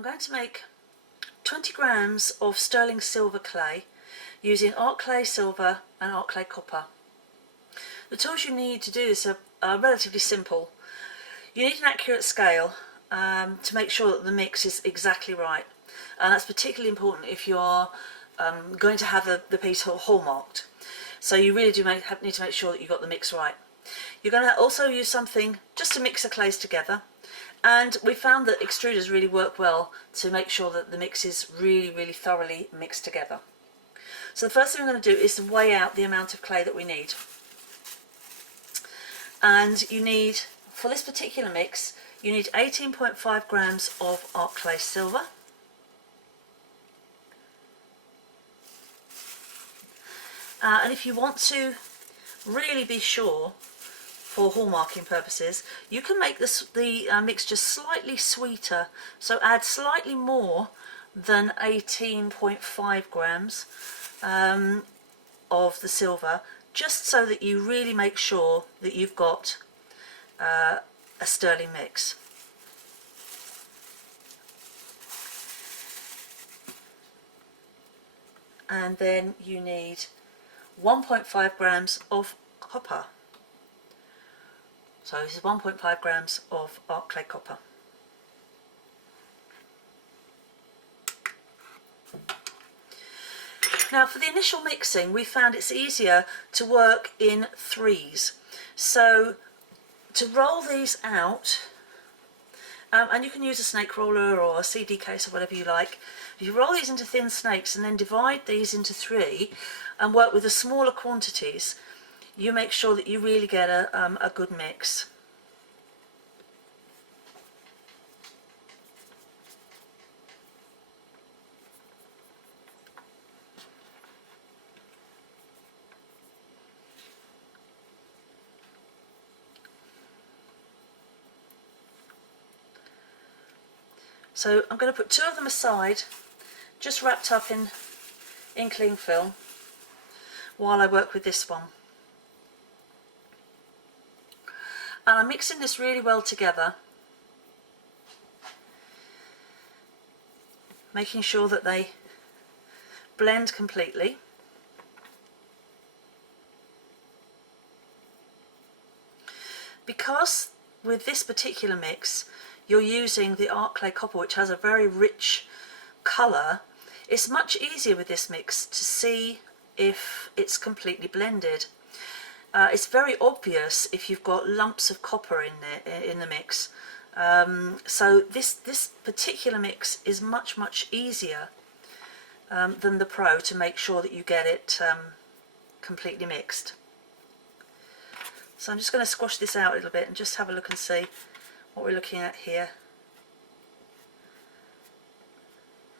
I'm going to make 20 grams of sterling silver clay using art clay silver and art clay copper. The tools you need to do this are relatively simple. You need an accurate scale to make sure that the mix is exactly right, and that's particularly important if you're going to have the piece hallmarked. So you really do need to make sure that you've got the mix right. You're going to also use something just to mix the clays together, and we found that extruders really work well to make sure that the mix is really thoroughly mixed together. So the first thing we're going to do is to weigh out the amount of clay that we need. And you need, for this particular mix, you need 18.5 grams of art clay silver, and if you want to really be sure for hallmarking purposes, you can make the mixture slightly sweeter, so add slightly more than 18.5 grams of the silver, just so that you really make sure that you've got a sterling mix. And then you need 1.5 grams of copper. So this is 1.5 grams of art clay copper. Now for the initial mixing, we found it's easier to work in threes. So to roll these out, and you can use a snake roller or a CD case or whatever you like. If you roll these into thin snakes and then divide these into three and work with the smaller quantities, you make sure that you really get a good mix. So I'm going to put two of them aside, just wrapped up in cling film, while I work with this one. And I'm mixing this really well together, making sure that they blend completely. Because with this particular mix you're using the art clay copper, which has a very rich colour, it's much easier with this mix to see if it's completely blended. It's very obvious if you've got lumps of copper in the mix. So this particular mix is much easier than the Pro to make sure that you get it completely mixed. So I'm just going to squash this out a little bit and just have a look and see what we're looking at here.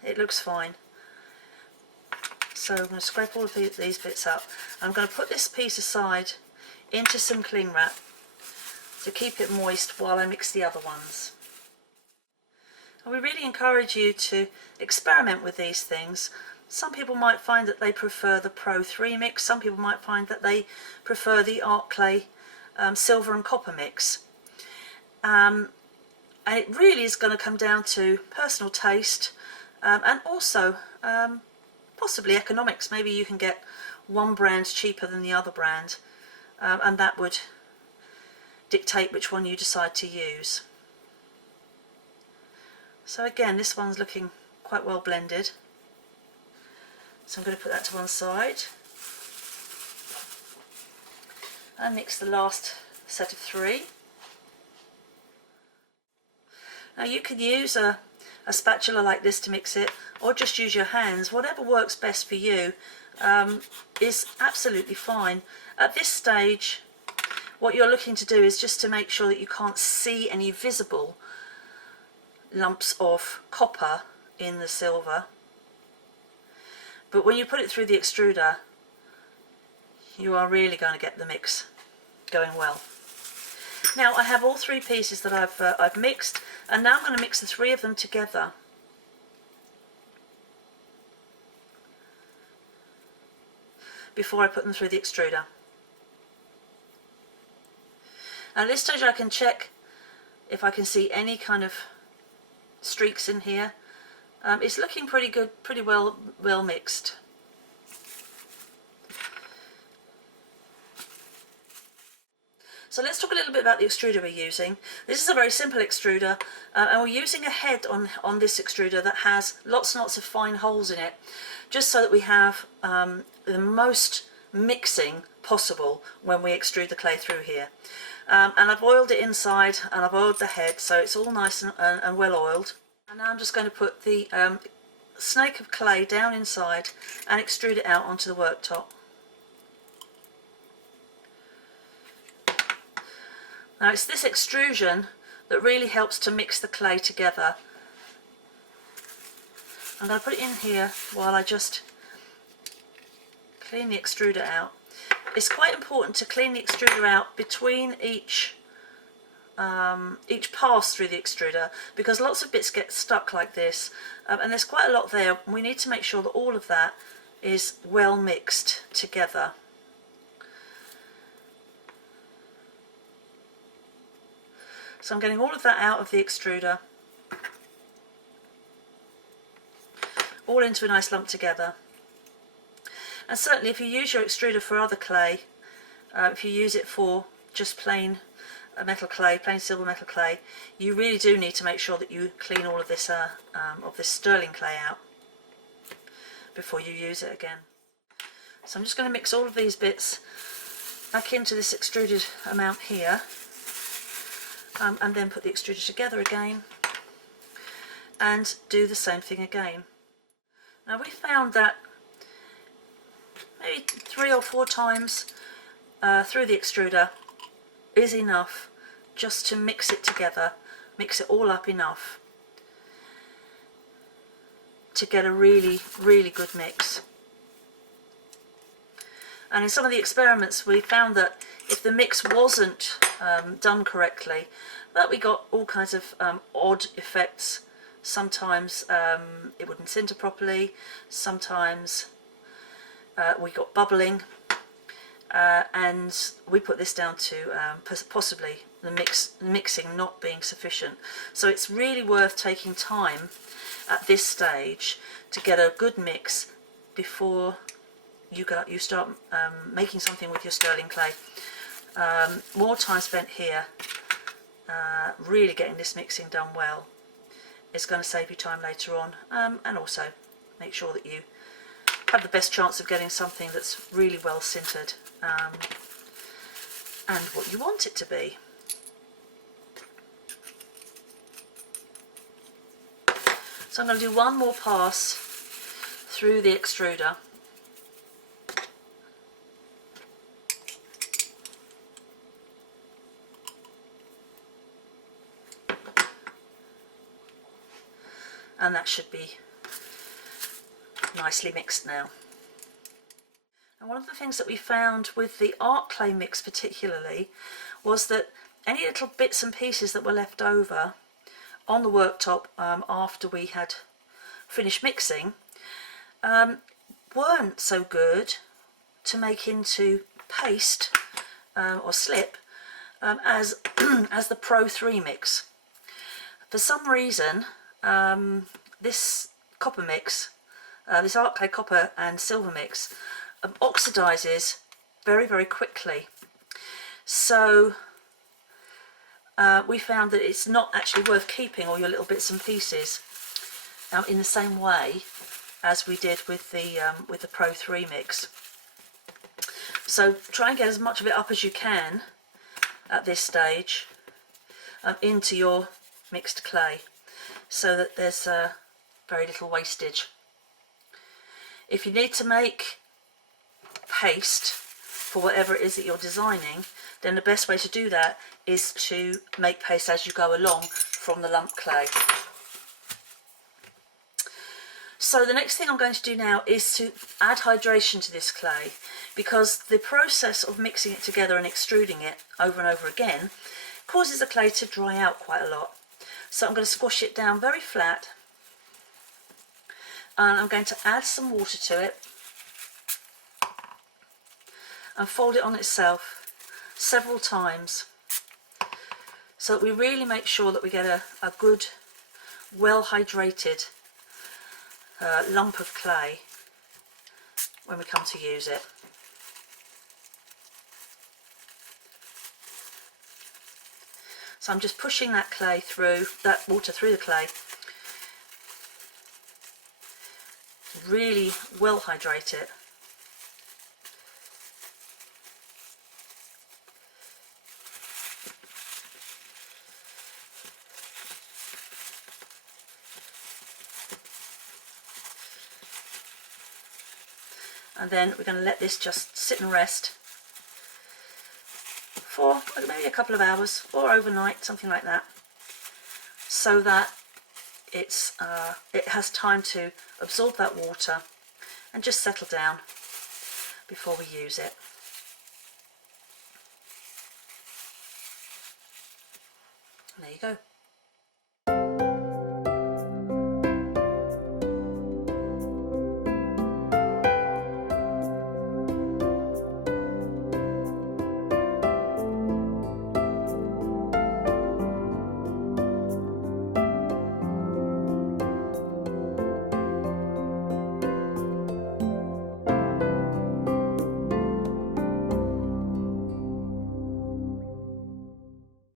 It looks fine. So I'm going to scrape all of these bits up. I'm going to put this piece aside into some cling wrap to keep it moist while I mix the other ones. And we really encourage you to experiment with these things. Some people might find that they prefer the Pro 3 mix, some people might find that they prefer the art clay silver and copper mix. And it really is going to come down to personal taste and also possibly economics. Maybe you can get one brand cheaper than the other brand, and that would dictate which one you decide to use. So again, this one's looking quite well blended, so I'm going to put that to one side and mix the last set of three. Now you can use a spatula like this to mix it, or just use your hands. Whatever works best for you is absolutely fine. At this stage, what you're looking to do is just to make sure that you can't see any visible lumps of copper in the silver. But when you put it through the extruder, you are really going to get the mix going well. Now I have all three pieces that I've mixed, and now I'm going to mix the three of them together. Before I put them through the extruder. And at this stage I can check if I can see any kind of streaks in here. It's looking pretty good, pretty well mixed. So let's talk a little bit about the extruder we're using. This is a very simple extruder, and we're using a head on this extruder that has lots and lots of fine holes in it, just so that we have the most mixing possible when we extrude the clay through here. And I've oiled it inside, and I've oiled the head, so it's all nice and well oiled. And now I'm just going to put the snake of clay down inside and extrude it out onto the worktop. Now it's this extrusion that really helps to mix the clay together. I'm going to put it in here while I just clean the extruder out. It's quite important to clean the extruder out between each pass through the extruder, because lots of bits get stuck like this, and there's quite a lot there. We need to make sure that all of that is well mixed together. So I'm getting all of that out of the extruder, all into a nice lump together. And certainly if you use your extruder for other clay, if you use it for just plain metal clay, plain silver metal clay, you really do need to make sure that you clean all of this sterling clay out before you use it again. So I'm just going to mix all of these bits back into this extruded amount here. And then put the extruder together again and do the same thing again. Now we found that maybe 3 or 4 times through the extruder is enough just to mix it together, mix it all up enough to get a really, really good mix. And in some of the experiments we found that if the mix wasn't done correctly, that we got all kinds of odd effects. Sometimes it wouldn't sinter properly, sometimes we got bubbling, and we put this down to possibly the mixing not being sufficient. So it's really worth taking time at this stage to get a good mix before you start making something with your sterling clay. More time spent here really getting this mixing done well is going to save you time later on, and also make sure that you have the best chance of getting something that's really well sintered and what you want it to be. So I'm going to do one more pass through the extruder. And that should be nicely mixed now. And one of the things that we found with the art clay mix particularly was that any little bits and pieces that were left over on the worktop after we had finished mixing weren't so good to make into paste or slip as the Pro 3 mix. For some reason this copper mix, this art clay copper and silver mix, oxidizes very, very quickly. So we found that it's not actually worth keeping all your little bits and pieces in the same way as we did with the Pro 3 mix. So try and get as much of it up as you can at this stage into your mixed clay, so that there's very little wastage. If you need to make paste for whatever it is that you're designing, then the best way to do that is to make paste as you go along from the lump clay. So the next thing I'm going to do now is to add hydration to this clay, because the process of mixing it together and extruding it over and over again causes the clay to dry out quite a lot. So I'm going to squash it down very flat, and I'm going to add some water to it and fold it on itself several times, so that we really make sure that we get a good, well hydrated lump of clay when we come to use it. So I'm just pushing that clay through, that water through the clay. Really well hydrate it. And then we're going to let this just sit and rest for maybe a couple of hours or overnight, something like that, so that it has time to absorb that water and just settle down before we use it. And there you go.